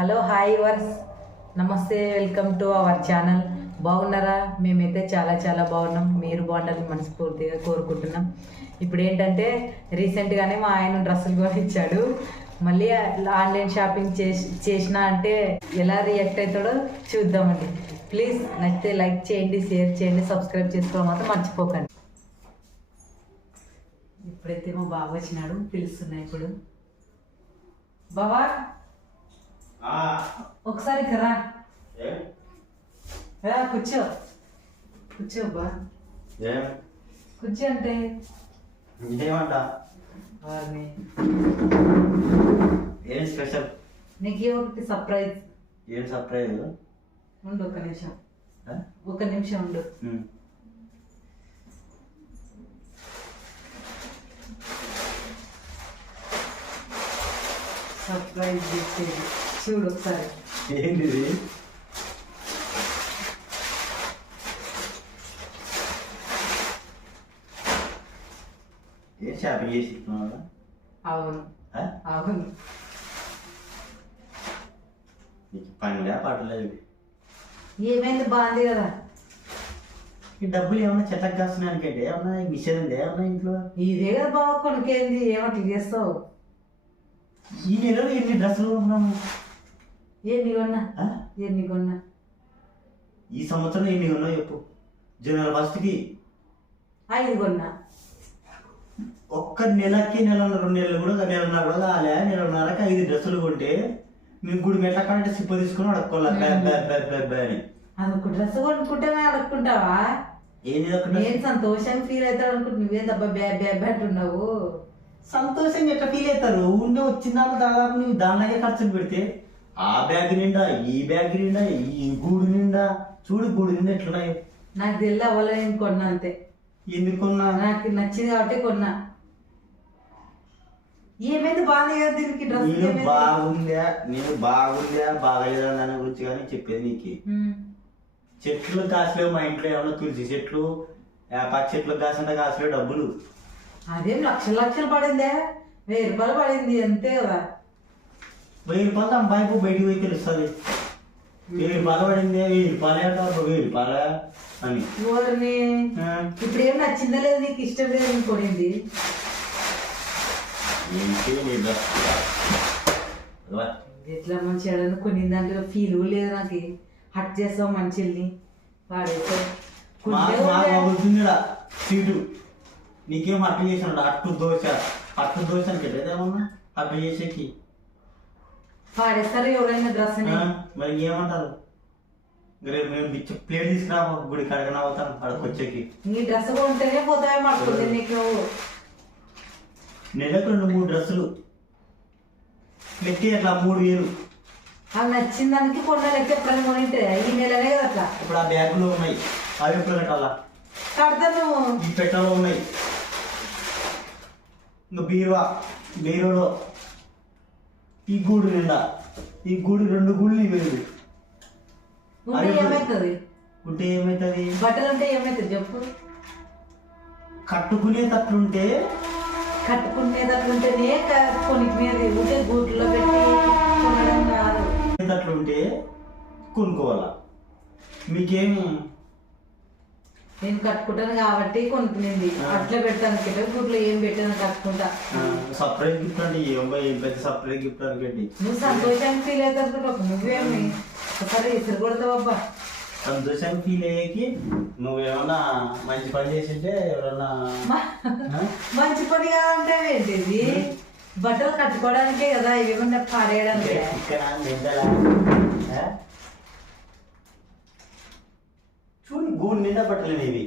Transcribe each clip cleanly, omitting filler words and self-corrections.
Hello hi verse నమస్తే, welcome to our channel. బాగున్నారా? మేమైతే చాలా చాలా బాగున్నాం. మీరు బాగుండాలని మనస్ఫూర్తిగా కోరుకుంటున్నాం. ఇప్పుడు ఏంటంటే రీసెంట్గానే మా ఆయన డ్రెస్సులు కూడా ఇచ్చాడు. మళ్ళీ ఆన్లైన్ షాపింగ్ చేసినా అంటే ఎలా రియాక్ట్ అవుతాడో చూద్దామండి. ప్లీజ్ నచ్చితే లైక్ చేయండి, షేర్ చేయండి, సబ్స్క్రైబ్ చేసుకోవడం మాత్రం మర్చిపోకండి. ఇప్పుడైతే మా బావ వచ్చినాడు, పిలుస్తున్నాయి. ఇప్పుడు బావా ఒకసారి రా రా, కూర్చో కూర్చో బా. కూర్చో అంటే ఏమంట వారిని ఏం స్పెషల్? నీకు ఒకటి సర్ప్రైజ్. ఏం సర్ప్రైజ్? ఉండు ఒక నిమిషం, ఒక నిమిషం ఉండు. సర్ప్రైజ్ చేసేది చూడు ఒకసారి. ఏంటి ఏ షాపింగ్ చేసి అవును అవును. నీకు పనిలే పడలేదు. ఏమైంది? బాగుంది కదా. ఈ డబ్బులు ఏమన్నా చెట్లకు కాస్తున్నానికంటే ఏమన్నా మిషన్ ఉంది ఏమన్నా ఇంట్లో? ఇదే కదా బావ, కొనుకేంది ఏమట్లా చేస్తావు? ఈ నెలలో ఎన్ని డ్రెస్సులు కొన్నాము? ఎన్ని కొన్నా? ఎన్ని కొన్నా? ఈ సంవత్సరం ఎన్ని కొన్నావు చెప్పు. జనవరి ఫస్ట్కి 5 కొన్నా. ఒక్క నెలకి నెలన్నర 2 నెలలు కూడా నెలన్నర కూడా కాలే. నెలన్నరకి 5 డ్రెస్సులు కొంటే మేము గుడి మెట్ల కంటే సిప్ప తీసుకుని అడుక్కోవాలి అని. అదొక డ్రెస్ కొనుక్కుంటేనే అడుక్కుంటావా? ఏది నేను సంతోషంగా ఫీల్ అవుతాడు అనుకుంటు, నువ్వేం తప్ప బ్యాబ్ బ్యాబ్ అంటున్నావు. సంతోషంగా ఎట్లా ఫీల్ అవుతారు? ఉండే వచ్చిందాక దాదాపు నువ్వు దానిలాగే ఖర్చులు పెడితే ఆ బ్యాగ్ నిండా ఈ బ్యాగ్ నిండా ఈ గూడు నిండా చూడు, గూడు నిండా ఎట్లున్నాయి. నాకు తెలియదు అవ్వలేదు కొన్నా అంతే. ఎందుకున్నా? నాకు నచ్చింది కాబట్టి కొన్నా. ఏమైంది? బాగుంది కదా దీనికి డ్రెస్. నేను బాగుందా బాగలేదా దాని గురించి కానీ చెప్పేది నీకు. చెట్లు కాసలేవు మా ఇంట్లో. ఏమన్నా తులసి చెట్లు పచ్చి చెట్లు కాసంటే కాసలేవు డబ్బులు. అదేం లక్షలు లక్షలు పడిందే? 1000 రూపాయలు పడింది అంతే కదా. 1000 రూపాయలు అమ్మాయిపు బయటికి పోయి తెలుస్తుంది. 1000 రూపాయలు పడింది, 1000 రూపాయలే అంటారు. 1000 రూపాయలే అని ఊరిని. ఇప్పుడు ఏం నచ్చిందా లేదు, నీకు ఇష్టం లేదు అని కొనింది. ఎట్లా మంచి ఎడని కొనింది దాంట్లో ఫీల్ లేదు. నాకు హట్ చేస్తావు మనుషుల్ని పాడేస్తావు. సీటు నీకేం అట్టు చేసినాడు? అట్టు దోశ అని పెట్టేదేమన్నా అట్టు చేసేకి పాడేస్తారు ఎవరైనా డ్రెస్. మరి ఏమంటారు? రేపు మేము ప్లేట్ తీసుకురా గుడి కడగన అవుతాను అక్కడికి వచ్చేకి. నీ డ్రెస్ కొంటేనే పోతావే పడుతుంది నీకు. నెలకు 2-3 డ్రెస్సులు పెట్టి అట్లా 3000. అవి నచ్చిన దానికి కొన్న లెక్క ఎప్పుడైనా కొనింటే ఈ నెలనే కదా అట్లా. ఇప్పుడు ఆ బ్యాగులో ఉన్నాయి, అవి ఎప్పుడు కట్టాలా? కడతాను. ఈ పెట్టలో ఉన్నాయి. ఇంకా బీరులో ఈ గూడు నిండా ఈ గూడు 2 గూళ్ళు వేరు. ఉంటే ఏమవుతుంది? ఉంటే ఏమవుతుంది? బట్టలు ఉంటే ఏమవుతుంది చెప్పు. కట్టుకునేటట్లుంటేనే కొనుక్కునేది. ఉంటే గూట్లో పెట్టి కొనడం కాదు. అట్లుంటే కొనుక్కోవాలా? మీకేమి? నేను కట్టుకుంటాను కాబట్టి కొనుక్కునేది. అట్లా పెడతాను కదా, గూట్లో ఏం పెట్టాను కట్టుకుంటా. సర్ప్రైజ్ గిఫ్ట్ అంటే ఏం పెద్ద సర్ప్రైజ్ గిఫ్ట్ అనుకోండి. నువ్వు సంతోషానికి ఫీల్ అవుతావు. నువ్వేమి ఒకసారి ఇసురు కొడతావు అబ్బా. సంతోషంగా ఫీల్ అయ్యేకి నువ్వేమన్నా మంచి పని చేసింటే ఎవరన్నా మంచి పని కాదంటే ఏంటిది? బట్టలు కట్టుకోవడానికే కదా, ఏమన్నా పాడేయడానికి. చూడు గూడు నిండా బట్టలు ఇవి.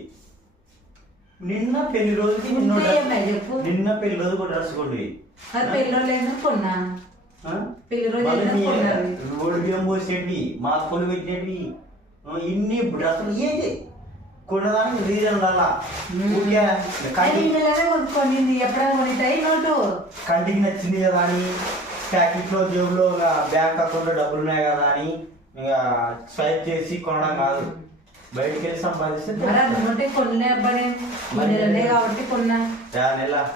నిన్న పెళ్లి రోజుకి చెప్పు. నిన్న పెళ్లి రోజు కూడా డ్రెస్ కొండి. పెళ్లి రోజు లేదు కొన్నా. పెళ్లి రోజు రోడ్డు బియ్యం పోసేటివి, మాకు పొలి పెట్టినవి, ఇన్ని డ్రెస్సులు ఏది కొనడానికి రీజన్ కొనుక్కోండి. ఎప్పుడైనా కొనిటాయి నోటు కంటికి నచ్చింది కదా అని, ప్యాకెట్లో జేబులో బ్యాంక్ అకౌంట్లో డబ్బులు ఉన్నాయి కదా అని ఇక స్వైప్ చేసి కొనడం కాదు. బయటికి వెళ్ళి సంపాదిస్తే కొనలే అబ్బాయి. ఈ నెలనే కాబట్టి కొన్నా.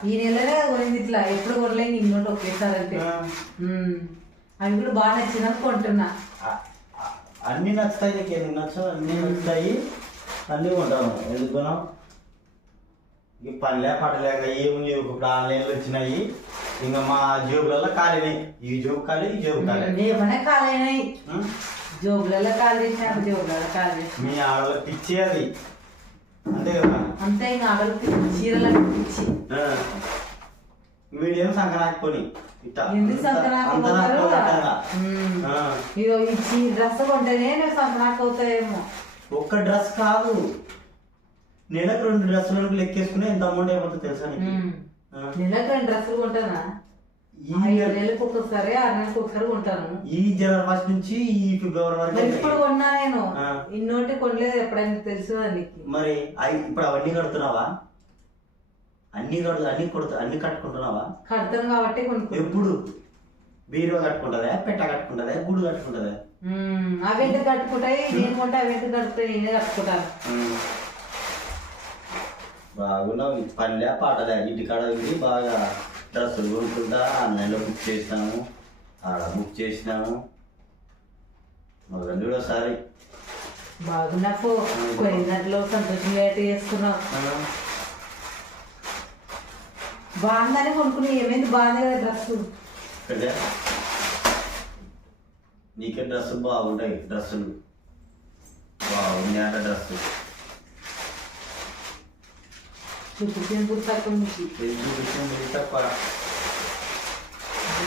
ఈ నెలనే కొనింది. ఇట్లా ఎప్పుడు కొనలేదు ఇంకోటి ఒకేసారి అంటే అవి కూడా బాగా నచ్చింది కొంటున్నా. అన్నీ నచ్చుతాయి, నీకు ఎందుకు నచ్చవు? అన్నీ నచ్చుతాయి, అన్నీ కొంటాము. ఎందుకున్నాం ఈ పనిలే పట్టలేక ఏమి లేవు. ఇప్పుడు ఆన్లైన్లో వచ్చినాయి, ఇంకా మా జేబులలో ఖాళీనాయి. ఈ జోబు ఖాళీ, ఈ జోబు ఖాళీ. ఏమన్నా ఖాళీనాయి, జోబులలో ఖాళీ చేసినా జోబులలో ఖాళీ చేసిన. మీ ఆడలో పిచ్చి అది, అంతే కదా? అంతే. ఇంకా ఆడలు చీరలు పిచ్చి. వీడియో సంక్రాంతి కొని ఎందుకు సంక్రాంతి ఇదో ఇచ్చి డ్రెస్ కొంటేనే నువ్వు సంక్రాంతి అవుతాయేమో. ఒక్క డ్రెస్ కాదు, నెలకు 2 డ్రెస్సులకు లెక్కేసుకుని ఎంత అమౌంట్ అయిపోతుంది తెలుసా నీకు? నెలకు 2 డ్రెస్సులు కొంటానా? 5 నెలలకు ఒకసారి 6 నెలలకు ఒకసారి కొంటాను. ఈ జనవరి ఫస్ట్ నుంచి ఈ ఫిబ్రవరి వరకు. ఇప్పుడు కొన్నా నేను, ఇన్నోటి కొనలేదు. ఎప్పుడైనా తెలుసు నీకు. మరి ఇప్పుడు అవన్నీ కడుతున్నావా? అన్ని కట్టుకుంటున్నావా? కడతాను కాబట్టి కొనుక్కో. ఎప్పుడు బీరువా కట్టుకుంటుందా, పెట్ట కట్టుకుంటుందా, గుడి కట్టుకుంటుందా? అవి ఎంత కట్టుకుంటాయి, నేను కొంటే అవి ఎంత కట్టుకుంటాయి, నేనే కట్టుకుంటాను. బాగున్నావు, పనిలే పాటలే. ఇంటికాడ ఉంది బాగా డ్రెస్సులు కొనుక్కుంటా. ఆన్లైన్లో బుక్ చేసినాము, ఆడ బుక్ చేసినాము. మొదలు ఒకసారి బాగున్నా పోయినట్లు సంతోషంగా చేసుకున్నావు. బాగుందని కొనుక్కుని ఏమైంది? బాగుంది కదా డ్రెస్. నీకే డ్రెస్సులు బాగుంటాయి, డ్రెస్సులు బాగుంది అంట. డ్రెస్సు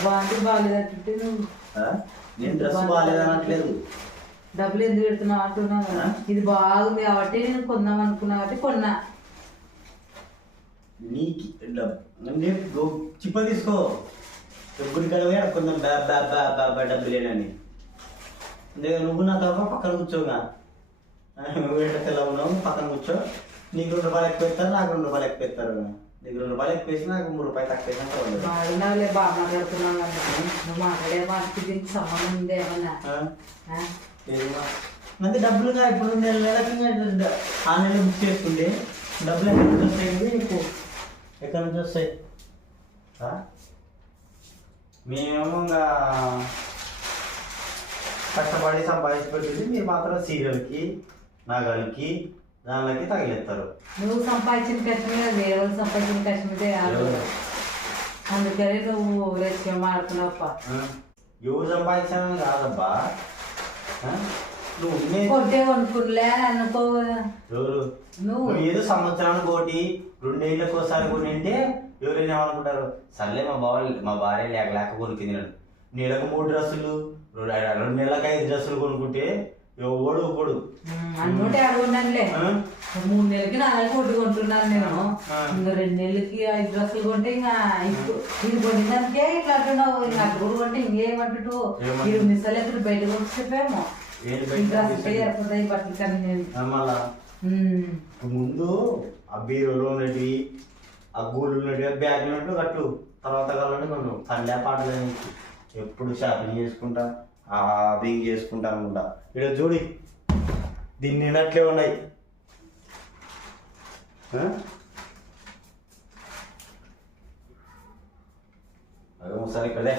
బాగుంది బాగాలేదంటే నువ్వు. నేను డ్రెస్ బాగాలేదనట్లేదు, డబ్బులు ఎందుకు పెడుతున్నావు అంటున్నావు కదా. ఇది బాగుంది కాబట్టి నేను కొందాం అనుకున్నా కాబట్టి కొన్నా. నీకు చిప్ప తీసుకో, గుడి కడవే కొందాం డబ్బు లేనని. నువ్వు నా తప్ప పక్కన కూర్చోగా, తెల్ల ఉన్నావు పక్కన కూర్చో. నీకు 2 రూపాయలు ఎక్కువ ఇస్తారు, నాకు 2 రూపాయలు ఎక్కువ ఇస్తారు. నీకు 2 రూపాయలు ఎక్కువ వేసి నాకు 3 రూపాయలు తక్కువ వేసినా బాగున్నావులే. బాగా మాట్లాడుతున్నావు కదా. నువ్వు మాట్లాడే మాటకి దీనికి సంబంధం ఉంది ఏమన్నా? అంటే డబ్బులుగా ఇప్పుడు నెలకి ఆన్లైన్లో బుక్ చేసుకుంటే డబ్బులు ఎక్కడి నుంచి వస్తాయండి? ఇప్పుడు ఎక్కడి నుంచి వస్తాయి? మేమేమో ఇంకా కష్టపడి సంపాదించి పెట్టింది, మీరు మాత్రం సీరియల్కి, నగలకి, దానికి తగిలేస్తారు. నువ్వు సంపాదించిన కష్టమే కదా, వేరే వాళ్ళు సంపాదించిన కష్టమైతే అందుకని నువ్వు రెచ్చిగా మాడుతున్నావప్ప. ఎవరు సంపాదించాలని కాదబ్బా, నువ్వు కొట్టే కొనుక్కులే అనుకో. నువ్వు ఏదో సంవత్సరానికి ఒకటి 2 ఏళ్ళకి ఒకసారి కొని అంటే ఎవరైనా ఏమనుకుంటారు? సర్లే మా భార్య లేక కొనుక్కింది. నెలకు 3 డ్రెస్సులు, 2 నెలలకు 5 డ్రెస్సులు కొనుక్కుంటే ఎవడు ఒకడు అన్నోటే అడుగున్నానులే. 3 నెలలకి 4 కొట్టు కొంటున్నాను నేను. ఇంకా 2 నెలలకి 5 డ్రెస్సులు కొంటే ఇంకా ఇది కొట్టిందానికే ఇట్లా అంటున్నావు. ఇంకా అటు కూడా కొంటే ఇంకేమంటు 20 నిమిషాలు ఎక్కడ బయట కొట్టి చెప్పేమో సరిపోతాయి బట్టలు కానీ. మళ్ళా ముందు ఆ బీరులో ఉన్నటివి, ఆ గూళ్ళు ఉన్నటివి, ఆ బ్యాగ్లు ఉన్నట్టు కట్టు. తర్వాత కావాలంటే మనం సండే పాటలు ఎప్పుడు షాపింగ్ చేసుకుంటా, ఆ బింగ్ చేసుకుంటా అనుకుంటా. ఇక్కడ చూడి దీన్ని నిన్నట్లే ఉన్నాయి. అదే ఒకసారి ఇక్కడే